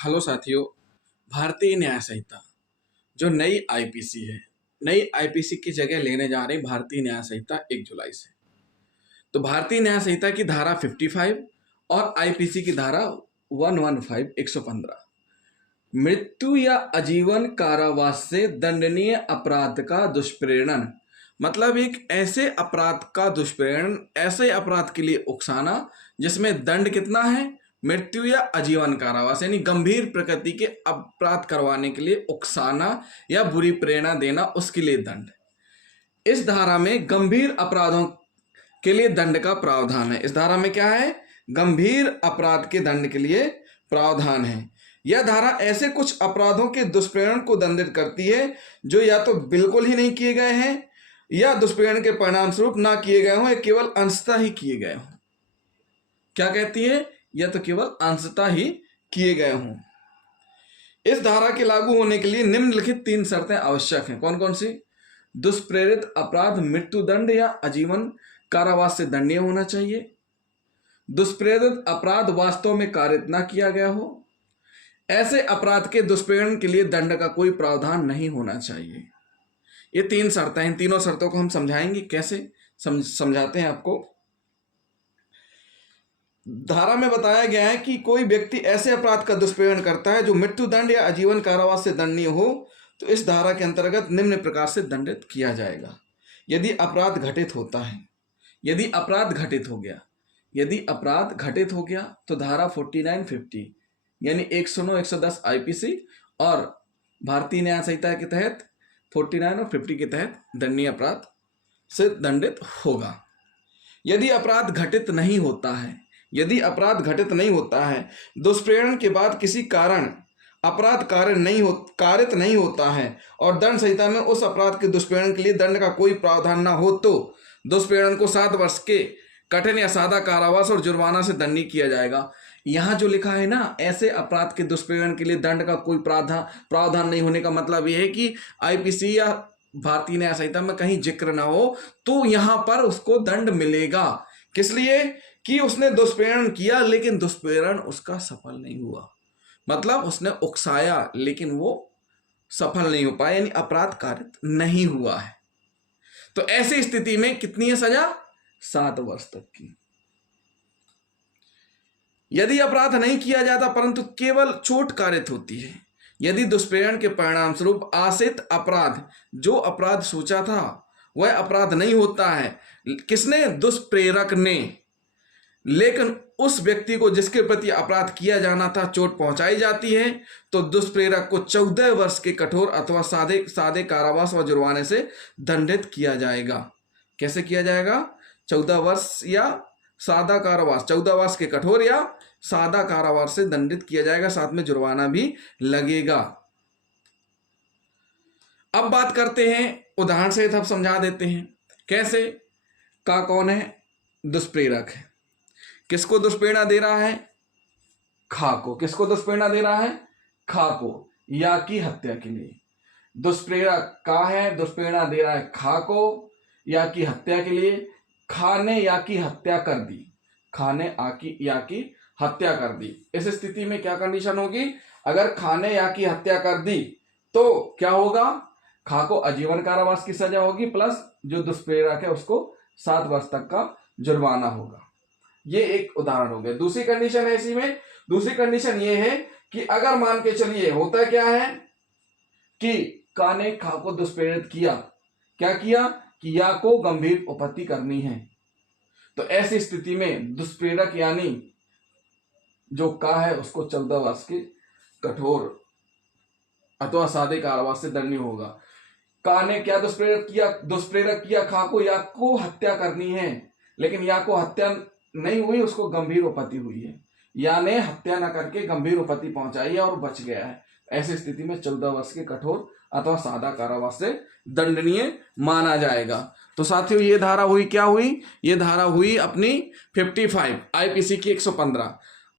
Hello साथियों। भारतीय न्याय संहिता जो नई आईपीसी है, नई आईपीसी की जगह लेने जा रही भारतीय न्याय संहिता 1 जुलाई से। तो भारतीय न्याय संहिता की धारा 55 और आईपीसी की धारा 115 115 मृत्यु या आजीवन कारावास से दंडनीय अपराध का दुष्प्रेरण, मतलब एक ऐसे अपराध का दुष्प्रेरण, ऐसे अपराध के लिए उकसाना जिसमें दंड कितना है, मृत्यु या आजीवन कारावास, यानी गंभीर प्रकृति के अपराध करवाने के लिए उकसाना या बुरी प्रेरणा देना, उसके लिए दंड। इस धारा में गंभीर अपराधों के लिए दंड का प्रावधान है। इस धारा में क्या है? गंभीर अपराध के दंड के लिए प्रावधान है। यह धारा ऐसे कुछ अपराधों के दुष्प्रेरण को दंडित करती है जो या तो बिल्कुल ही नहीं किए गए हैं या दुष्प्रेरण के परिणाम स्वरूप ना किए गए हों या केवल अंशतः ही किए गए हों। क्या कहती है? या तो केवल अंशतः ही किए गए हों। इस धारा के लागू होने के लिए निम्नलिखित 3 शर्तें आवश्यक हैं। कौन कौन सी? दुष्प्रेरित अपराध मृत्युदंड या आजीवन कारावास से दंडनीय होना चाहिए। दुष्प्रेरित अपराध वास्तव में कारित ना किया गया हो। ऐसे अपराध के दुष्प्रेरण के लिए दंड का कोई प्रावधान नहीं होना चाहिए। ये 3 शर्तें हैं। इन तीनों शर्तों को हम समझाएंगे। कैसे समझाते हैं आपको। धारा में बताया गया है कि कोई व्यक्ति ऐसे अपराध का दुष्प्रेरण करता है जो मृत्युदंड या आजीवन कारावास से दंडनीय हो, तो इस धारा के अंतर्गत निम्न प्रकार से दंडित किया जाएगा। यदि अपराध घटित होता है, यदि अपराध घटित हो गया, यदि अपराध घटित हो गया तो धारा 4950 यानी 109 110 आईपीसी और भारतीय न्याय संहिता के तहत 49 और 50 के तहत दंडनीय अपराध से दंडित होगा। यदि अपराध घटित नहीं होता है, यदि अपराध घटित नहीं होता है, दुष्प्रेरण के बाद किसी कारण अपराध कारित नहीं होता है और दंड संहिता में उस अपराध के दुष्प्रेरण के लिए दंड का कोई प्रावधान न हो, तो दुष्प्रेरण को 7 वर्ष के कठिन या सादा कारावास और जुर्माना से दंडनीय किया जाएगा। यहाँ जो लिखा है ना, ऐसे अपराध के दुष्प्रेरण के लिए दंड का कोई प्रावधान नहीं होने का मतलब यह है कि आईपीसी या भारतीय न्याय संहिता में कहीं जिक्र ना हो तो यहाँ पर उसको दंड मिलेगा। किस लिए? कि उसने दुष्प्रेरण किया लेकिन दुष्प्रेरण उसका सफल नहीं हुआ, मतलब उसने उकसाया लेकिन वो सफल नहीं हो पाया, यानी अपराध कारित नहीं हुआ है। तो ऐसी स्थिति में कितनी है सजा? 7 वर्ष तक की। यदि अपराध नहीं किया जाता परंतु केवल चोट कारित होती है, यदि दुष्प्रेरण के परिणाम स्वरूप आशित अपराध, जो अपराध सोचा था वह अपराध नहीं होता है, किसने? दुष्प्रेरक ने, लेकिन उस व्यक्ति को जिसके प्रति अपराध किया जाना था चोट पहुंचाई जाती है, तो दुष्प्रेरक को 14 वर्ष के कठोर अथवा सादे कारावास व जुर्माने से दंडित किया जाएगा। कैसे किया जाएगा? 14 वर्ष या सादा कारावास, 14 वर्ष के कठोर या सादा कारावास से दंडित किया जाएगा, साथ में जुर्माना भी लगेगा। अब बात करते हैं, उदाहरण से अब समझा देते हैं कैसे। का कौन है? दुष्प्रेरक है। किसको दुष्प्रेरणा दे रहा है? खा को। किसको दुष्प्रेरणा दे रहा है? खा को, या की हत्या के लिए। दुष्प्रेरक का है, दुष्प्रेरणा दे रहा है खा को या की हत्या के लिए। खा ने या की हत्या कर दी, खा ने या की हत्या कर दी। इस स्थिति में क्या कंडीशन होगी? अगर खा ने या की हत्या कर दी तो क्या होगा? खा को आजीवन कारावास की सजा होगी, प्लस जो दुष्प्रेरक है उसको 7 वर्ष तक का जुर्माना होगा। ये एक उदाहरण हो गया। दूसरी कंडीशन है इसी में, दूसरी कंडीशन ये है कि अगर मान के चलिए होता क्या है कि का ने खा को दुष्प्रेरित किया, क्या किया? कि या को गंभीर उपत्ति करनी है, तो ऐसी स्थिति में दुष्प्रेरक यानी जो का है उसको 14 वर्ष के कठोर अथवा सादे कारावास से दंडनीय होगा। का ने क्या दुष्प्रेरक किया? दुष्प्रेरक किया खा को, या को हत्या करनी है, लेकिन या को हत्या नहीं हुई, उसको गंभीर उपत्ति हुई है। या ने हत्या न करके गंभीर उपत्ति पहुंचाई है और बच गया है। ऐसी स्थिति में 14 वर्ष के कठोर अथवा सादा कारावास से दंडनीय माना जाएगा। तो साथियों, ये धारा हुई, क्या हुई? ये धारा हुई अपनी 55 आईपीसी की 115।